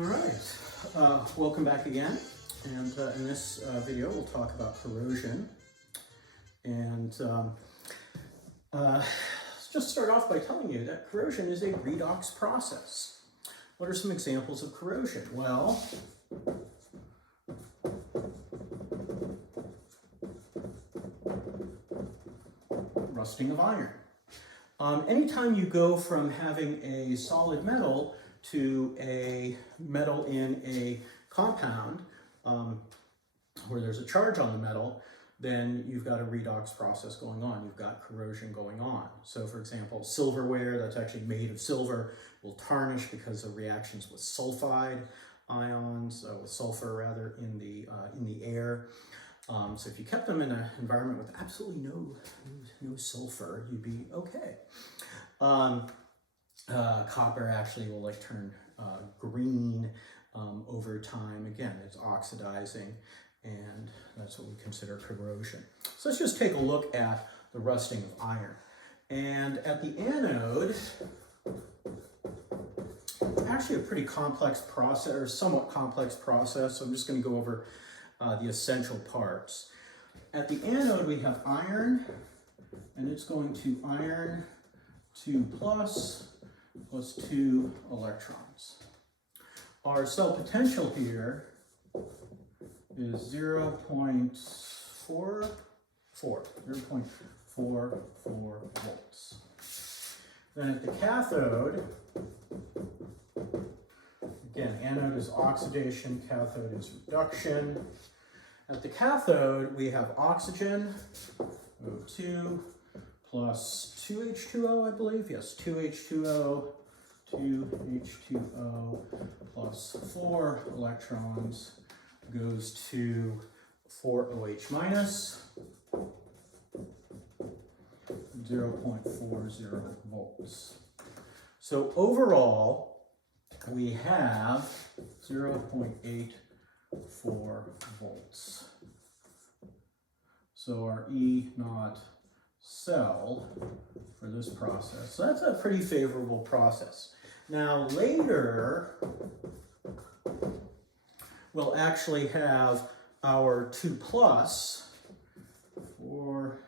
All right, welcome back again. And in this video, we'll talk about corrosion. And let's just start off by telling you that corrosion is a redox process. What are some examples of corrosion? Well, rusting of iron. Anytime you go from having a solid metal to a metal in a compound where there's a charge on the metal, then you've got a redox process going on. You've got corrosion going on. So for example, silverware that's actually made of silver will tarnish because of reactions with sulfide ions, with sulfur rather, in the air. So if you kept them in an environment with absolutely no sulfur, you'd be okay. Copper actually will like turn green over time. Again, it's oxidizing, and that's what we consider corrosion. So let's just take a look at the rusting of iron. And at the anode, actually a pretty complex process, or somewhat complex process. So I'm just going to go over the essential parts. At the anode, we have iron, and it's going to iron 2 plus 2 electrons. Our cell potential here is 0.44 volts. Then at the cathode, again, anode is oxidation, cathode is reduction. At the cathode, we have oxygen, O2, plus 2H2O, I believe. Yes, 2H2O, 2H2O, plus 4 electrons goes to 4OH minus, 0.40 volts. So overall, we have 0.84 volts. So our E naught cell for this process. So that's a pretty favorable process. Now later, we'll actually have our 2 plus, or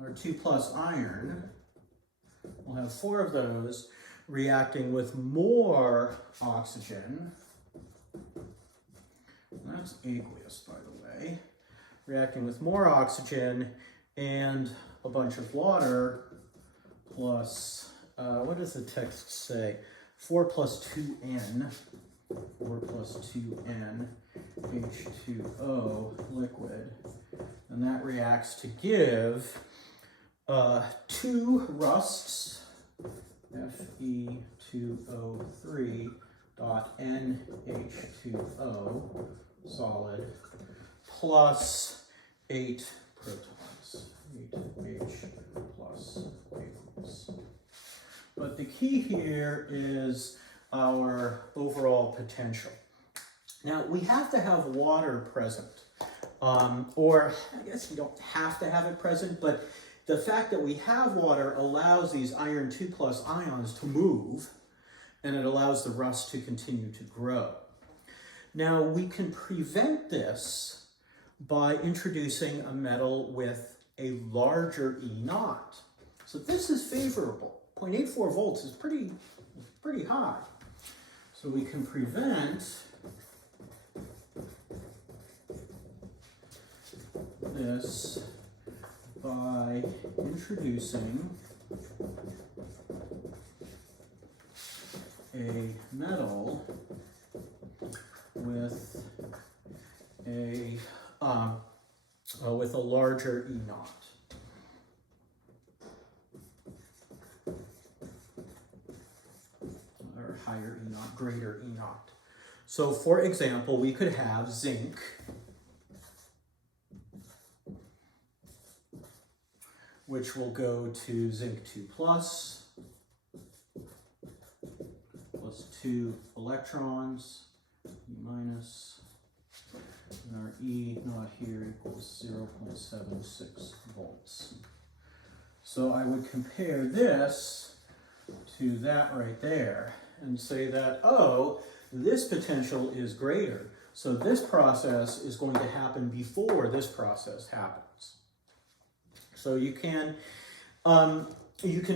our 2 plus iron. We'll have 4 of those reacting with more oxygen. That's aqueous, by the way. Reacting with more oxygen and a bunch of water plus, what does the text say? 4 plus 2N, 4 plus 2N, H2O liquid. And that reacts to give 2 rusts, Fe2O3 dot NH2O solid, plus 8 protons, 8H plus aqueous. But the key here is our overall potential. Now, we have to have water present, or I guess we don't have to have it present, but the fact that we have water allows these iron 2 plus ions to move, and it allows the rust to continue to grow. Now, we can prevent this by introducing a metal with a larger E naught. So this is favorable. 0.84 volts is pretty high. So we can prevent this by introducing a metal with a larger E naught. Or higher E naught, greater E naught. So for example, we could have zinc, which will go to zinc 2 plus 2 electrons, E minus, and our E naught here equals 0.76 volts. So I would compare this to that right there and say that, oh, this potential is greater. So this process is going to happen before this process happens. So you can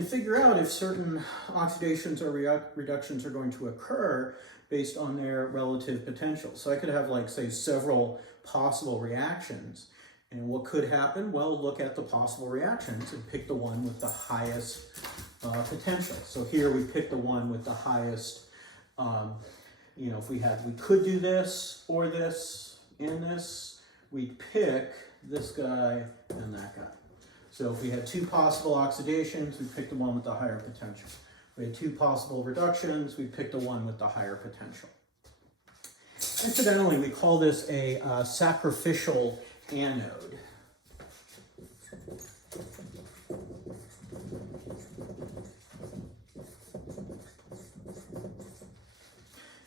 figure out if certain oxidations or reductions are going to occur based on their relative potential. So I could have, like, say, several possible reactions. And what could happen? Well, look at the possible reactions and pick the one with the highest potential. So here we pick the one with the highest, you know, if we could do this or this and this, we'd pick this guy and that guy. So if we had two possible oxidations, we picked the one with the higher potential. If we had two possible reductions, we picked the one with the higher potential. Incidentally, we call this a sacrificial anode.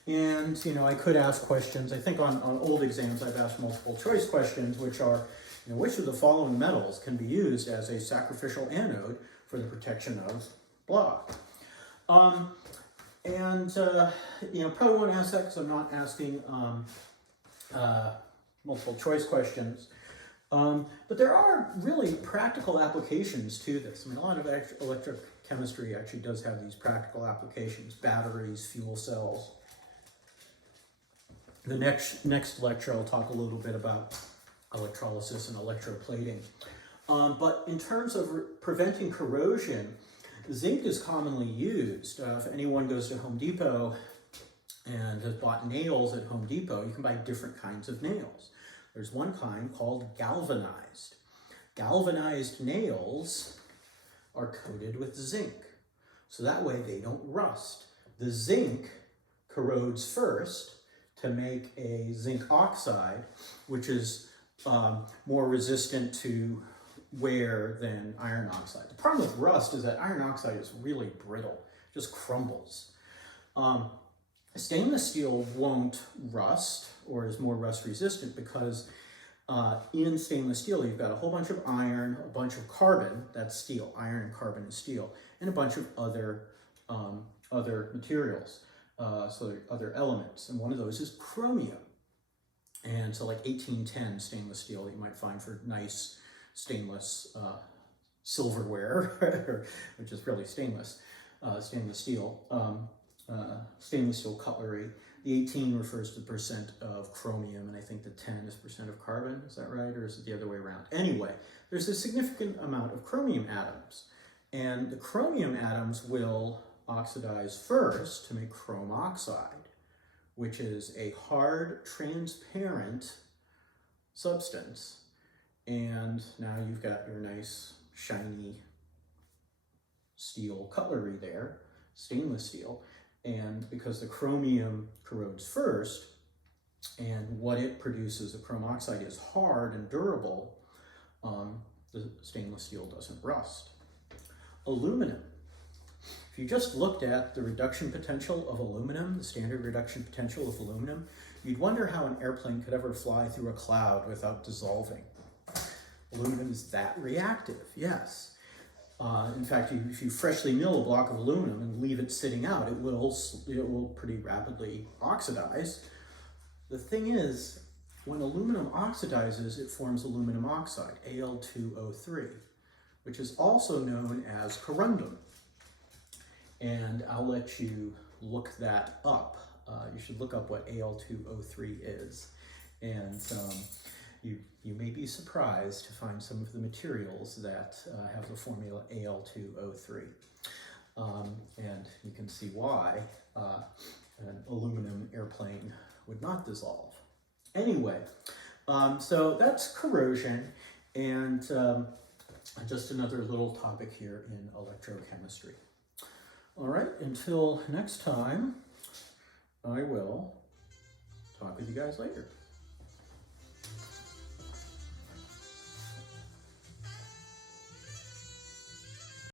And, you know, I could ask questions. I think on old exams, I've asked multiple choice questions, which are, you know, which of the following metals can be used as a sacrificial anode for the protection of blah? You know, probably won't ask that because I'm not asking multiple choice questions. But there are really practical applications to this. I mean, a lot of electrochemistry actually does have these practical applications: batteries, fuel cells. The next lecture, I'll talk a little bit about electrolysis and electroplating. But in terms of preventing corrosion, zinc is commonly used. If anyone goes to Home Depot and has bought nails at Home Depot, you can buy different kinds of nails. There's one kind called galvanized. Galvanized nails are coated with zinc, so that way they don't rust. The zinc corrodes first to make a zinc oxide, which is more resistant to wear than iron oxide. The problem with rust is that iron oxide is really brittle, just crumbles. Stainless steel won't rust, or is more rust resistant, because in stainless steel you've got a whole bunch of iron, a bunch of carbon, that's steel, iron and carbon is steel, and a bunch of other materials, so other elements, and one of those is chromium. And so like 1810 stainless steel that you might find for nice stainless silverware, which is really stainless steel cutlery. The 18 refers to the percent of chromium, and I think the 10 is percent of carbon. Is that right, or is it the other way around? Anyway, there's a significant amount of chromium atoms, and the chromium atoms will oxidize first to make chrome oxide, which is a hard, transparent substance. And now you've got your nice, shiny steel cutlery there, stainless steel. And because the chromium corrodes first, and what it produces, the chrome oxide, is hard and durable, the stainless steel doesn't rust. Aluminum. If you just looked at the reduction potential of aluminum, the standard reduction potential of aluminum, you'd wonder how an airplane could ever fly through a cloud without dissolving. Aluminum is that reactive, yes. In fact, if you freshly mill a block of aluminum and leave it sitting out, it will pretty rapidly oxidize. The thing is, when aluminum oxidizes, it forms aluminum oxide, Al2O3, which is also known as corundum. And I'll let you look that up. You should look up what Al2O3 is. And you may be surprised to find some of the materials that have the formula Al2O3. And you can see why an aluminum airplane would not dissolve. Anyway, so that's corrosion, and just another little topic here in electrochemistry. All right, until next time, I will talk with you guys later.